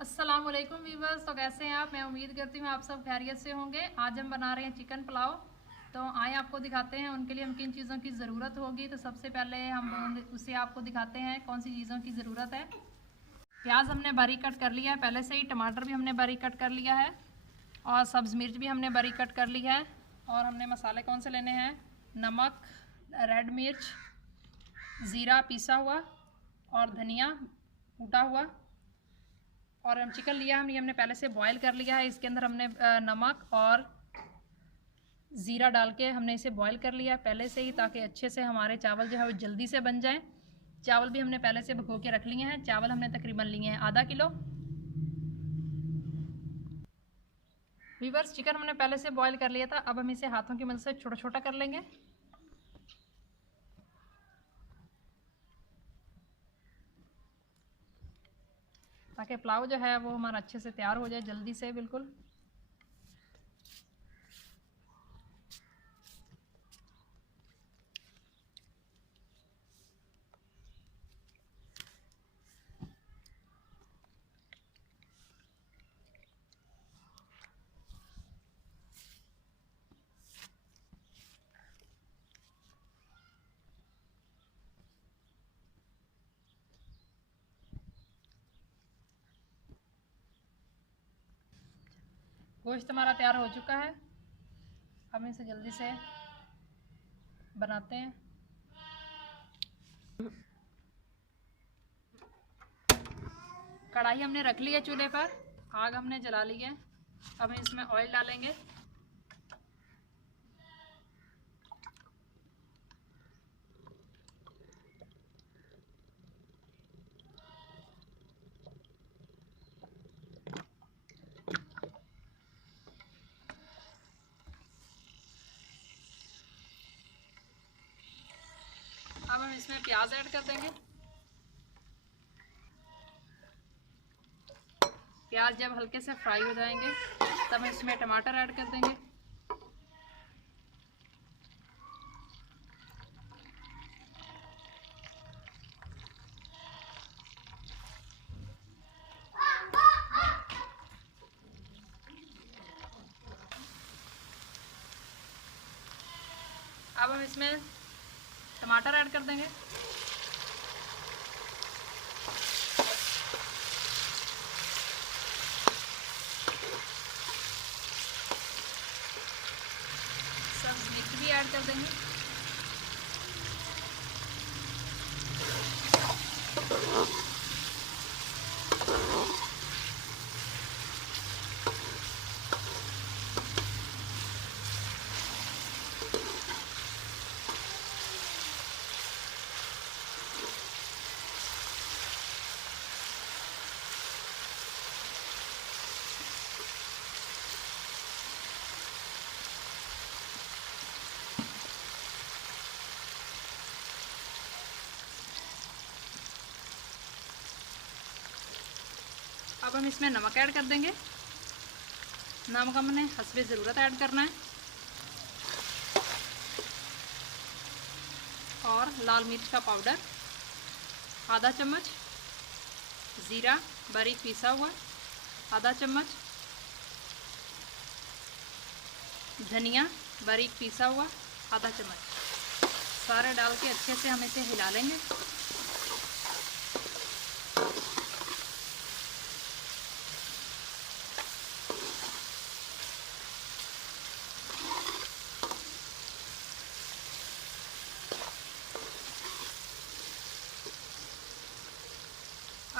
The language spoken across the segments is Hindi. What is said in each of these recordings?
अस्सलाम वालेकुम वीवर्स। तो कैसे हैं आप? मैं उम्मीद करती हूँ आप सब खैरियत से होंगे। आज हम बना रहे हैं चिकन पुलाव। तो आए आपको दिखाते हैं उनके लिए हम किन चीज़ों की ज़रूरत होगी। तो सबसे पहले हम उसे आपको दिखाते हैं कौन सी चीज़ों की ज़रूरत है। प्याज हमने बारीक कट कर लिया है पहले से ही, टमाटर भी हमने बारीक कट कर लिया है और सब्ज़ मिर्च भी हमने बारीक कट कर ली है। और हमने मसाले कौन से लेने हैं? नमक, रेड मिर्च, ज़ीरा पीसा हुआ और धनिया कूटा हुआ। और हम चिकन लिया हमने पहले से बॉईल कर लिया है। इसके अंदर हमने नमक और ज़ीरा डाल के हमने इसे बॉईल कर लिया है पहले से ही, ताकि अच्छे से हमारे चावल जो है वो जल्दी से बन जाएं। चावल भी हमने पहले से भिगो के रख लिए हैं। चावल हमने तकरीबन लिए हैं आधा किलो। वीवर्स, चिकन हमने पहले से बॉईल कर लिया था। अब हम इसे हाथों की मदद से छोटा छोटा कर लेंगे। ताकि पुलाव जो है वो हमारा अच्छे से तैयार हो जाए जल्दी से बिल्कुल। गोश्त हमारा तैयार हो चुका है। हम इसे जल्दी से बनाते हैं। कढ़ाई हमने रख ली है चूल्हे पर, आग हमने जला ली है। अब हम इसमें ऑयल डालेंगे। अब हम इसमें प्याज ऐड कर देंगे। प्याज जब हल्के से फ्राई हो जाएंगे तब हम इसमें टमाटर ऐड कर देंगे। अब हम इसमें टमाटर ऐड कर देंगे। सब्ज़ मिर्च भी ऐड कर देंगे। अब हम इसमें नमक ऐड कर देंगे। नमक हमने हस्बे ज़रूरत ऐड करना है। और लाल मिर्च का पाउडर आधा चम्मच, ज़ीरा बारीक पीसा हुआ आधा चम्मच, धनिया बारीक पीसा हुआ आधा चम्मच। सारे डाल के अच्छे से हम इसे हिला लेंगे।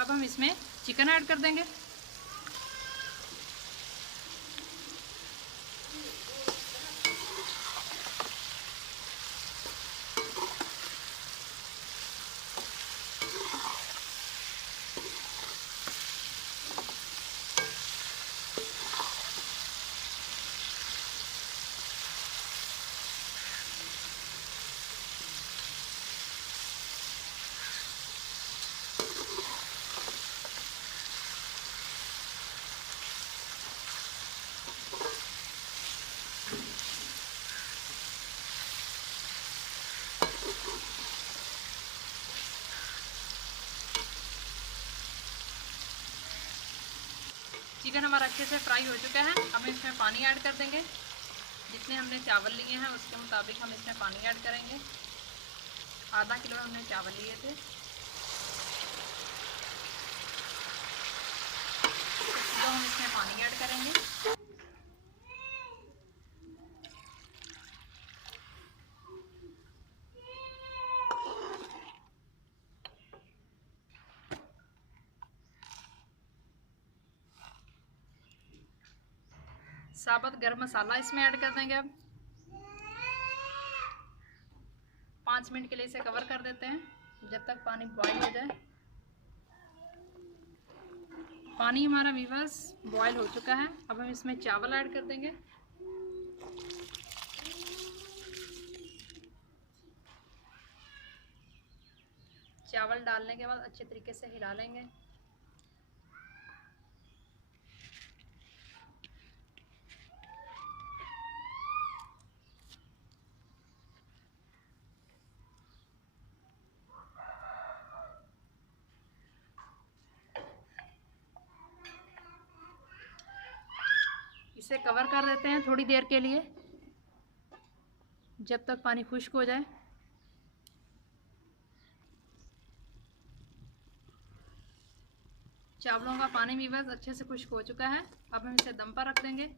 अब हम इसमें चिकन ऐड कर देंगे। चिकन हमारा अच्छे से फ्राई हो चुका है। अब हम इसमें पानी ऐड कर देंगे। जितने हमने चावल लिए हैं उसके मुताबिक हम इसमें पानी ऐड करेंगे। आधा किलो हमने चावल लिए थे। तो हम इसमें पानी ऐड करेंगे। साबुत गरम मसाला इसमें ऐड कर देंगे। अब 5 मिनट के लिए इसे कवर कर देते हैं जब तक पानी बॉईल हो जाए। पानी हमारा व्यूअर्स बॉईल हो चुका है। अब हम इसमें चावल ऐड कर देंगे। चावल डालने के बाद अच्छे तरीके से हिला लेंगे। इसे कवर कर देते हैं थोड़ी देर के लिए जब तक पानी खुश्क हो जाए। चावलों का पानी भी बस अच्छे से खुश्क हो चुका है। अब हम इसे दम पर रख देंगे।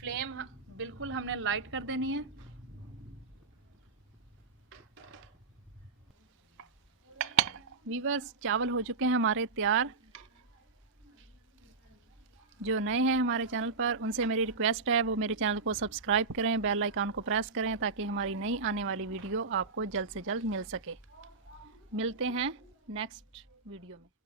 फ्लेम बिल्कुल हमने लाइट कर देनी है। वीवर्स चावल हो चुके हैं हमारे तैयार। जो नए हैं हमारे चैनल पर उनसे मेरी रिक्वेस्ट है वो मेरे चैनल को सब्सक्राइब करें, बेल आइकन को प्रेस करें ताकि हमारी नई आने वाली वीडियो आपको जल्द से जल्द मिल सके। मिलते हैं नेक्स्ट वीडियो में।